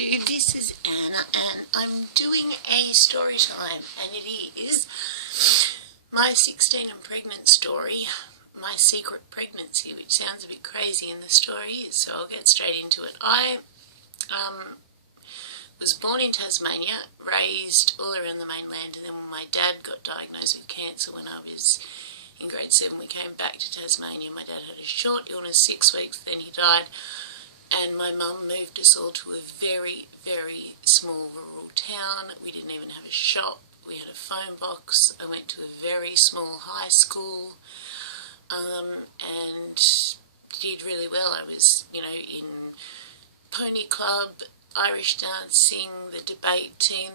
YouTube, this is Anna and I'm doing a story time, and it is my 16 and pregnant story, my secret pregnancy, which sounds a bit crazy in the story, so I'll get straight into it. I was born in Tasmania, raised all around the mainland, and then when my dad got diagnosed with cancer when I was in grade 7, we came back to Tasmania. My dad had a short illness, 6 weeks, then he died. And my mum moved us all to a very, very small rural town. We didn't even have a shop. We had a phone box. I went to a very small high school and did really well. I was, in pony club, Irish dancing, the debate team,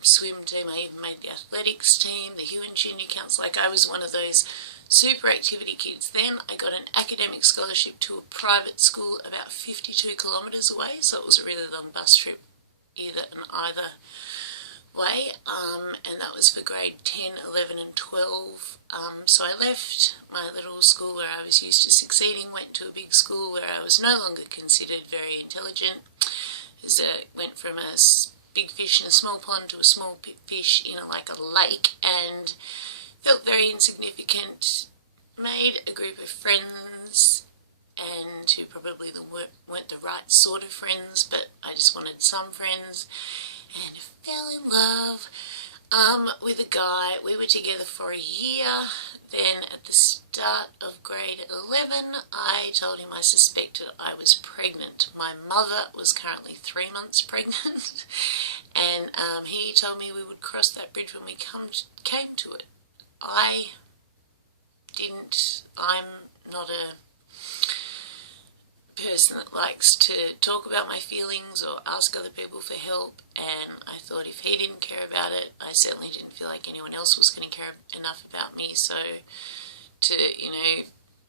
swim team. I even made the athletics team, the Huon Junior Council. I was one of those super activity kids. Then I got an academic scholarship to a private school about 52 kilometres away, so it was a really long bus trip either way, and that was for grade 10, 11 and 12. So I left my little school where I was used to succeeding, went to a big school where I was no longer considered very intelligent. Went from a big fish in a small pond to a small fish in a lake, and felt very insignificant. Made a group of friends, and who probably weren't the right sort of friends, but I just wanted some friends, and fell in love with a guy. We were together for a year. Then at the start of grade 11, I told him I suspected I was pregnant. My mother was currently 3 months pregnant, and he told me we would cross that bridge when we came to it. I didn't. I'm not a person that likes to talk about my feelings or ask other people for help, and I thought if he didn't care about it, I certainly didn't feel like anyone else was going to care enough about me to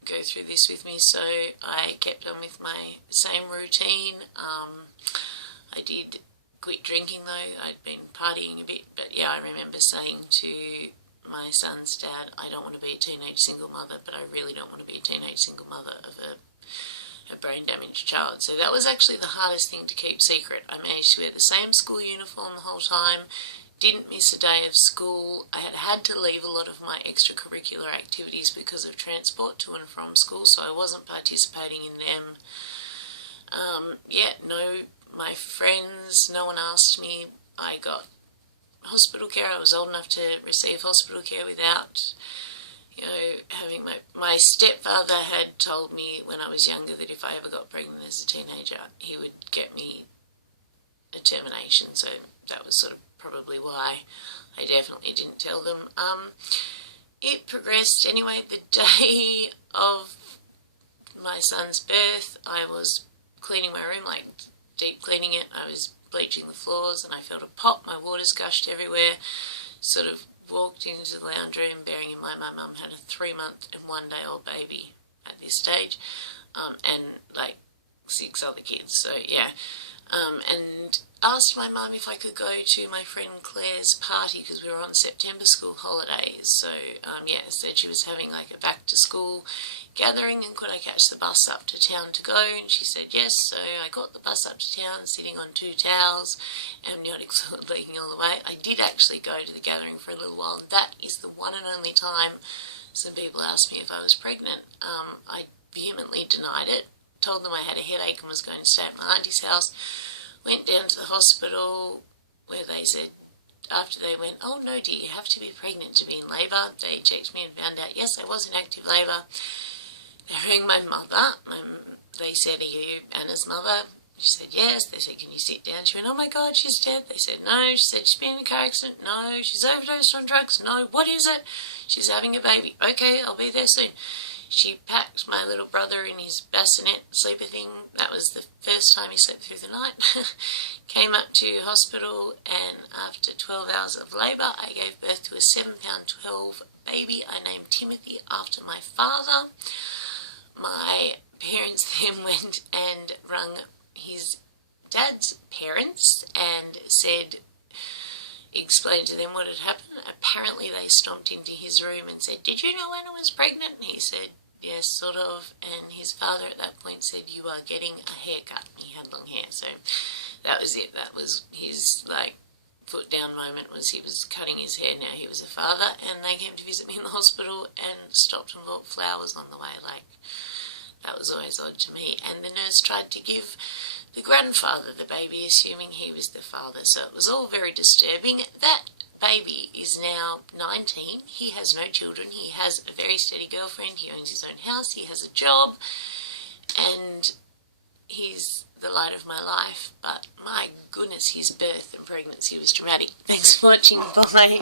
go through this with me. So I kept on with my same routine. I did quit drinking though. I'd been partying a bit, but yeah, I remember saying to my son's dad, I don't want to be a teenage single mother, but I really don't want to be a teenage single mother of a brain damaged child. So that was actually the hardest thing to keep secret. I managed to wear the same school uniform the whole time, didn't miss a day of school. I had to leave a lot of my extracurricular activities because of transport to and from school, so I wasn't participating in them. My friends, no one asked me. I got hospital care. I was old enough to receive hospital care without having my stepfather had told me when I was younger that if I ever got pregnant as a teenager, he would get me a termination, so that was sort of probably why I definitely didn't tell them. It progressed anyway. The day of my son's birth, I was cleaning my room, deep cleaning it. I was bleaching the floors and I felt a pop. My waters gushed everywhere. Sort of walked into the lounge room, bearing in mind my mum had a 3-month and 1-day-old baby at this stage, and 6 other kids, so yeah. And asked my mum if I could go to my friend Claire's party because we were on September school holidays. So said she was having a back to school gathering and could I catch the bus up to town to go, and she said yes. So I got the bus up to town sitting on 2 towels, amniotic fluid leaking all the way. I did actually go to the gathering for a little while, and that is the one and only time some people asked me if I was pregnant. I vehemently denied it, told them I had a headache and was going to stay at my auntie's house. Went down to the hospital where they said, after they went, oh no dear, you have to be pregnant to be in labour. They checked me and found out, yes, I was in active labour. They rang my mother. They said, are you Anna's mother? She said, yes. They said, can you sit down? She went, oh my God, she's dead. They said, no. She said, she's been in a car accident. No. She's overdosed on drugs. No. What is it? She's having a baby. Okay, I'll be there soon. She packed my little brother in his bassinet sleeper thing. That was the first time he slept through the night. Came up to hospital, and after 12 hours of labour, I gave birth to a 7-pound-12 baby. I named Timothy after my father. My parents then went and rung his dad's parents and explained to them what had happened. Apparently they stomped into his room and said, did you know Anna was pregnant? And he said, yes, sort of. And his father at that point said, you are getting a haircut. He had long hair, so that was it. That was his, like, foot down moment, was he was cutting his hair. Now he was a father, and they came to visit me in the hospital and stopped and bought flowers on the way. Like, that was always odd to me. And the nurse tried to give the grandfather the baby, assuming he was the father. So it was all very disturbing. That baby is now 19. He has no children. He has a very steady girlfriend. He owns his own house. He has a job. And he's the light of my life. But my goodness, his birth and pregnancy was dramatic. Thanks for watching. Bye.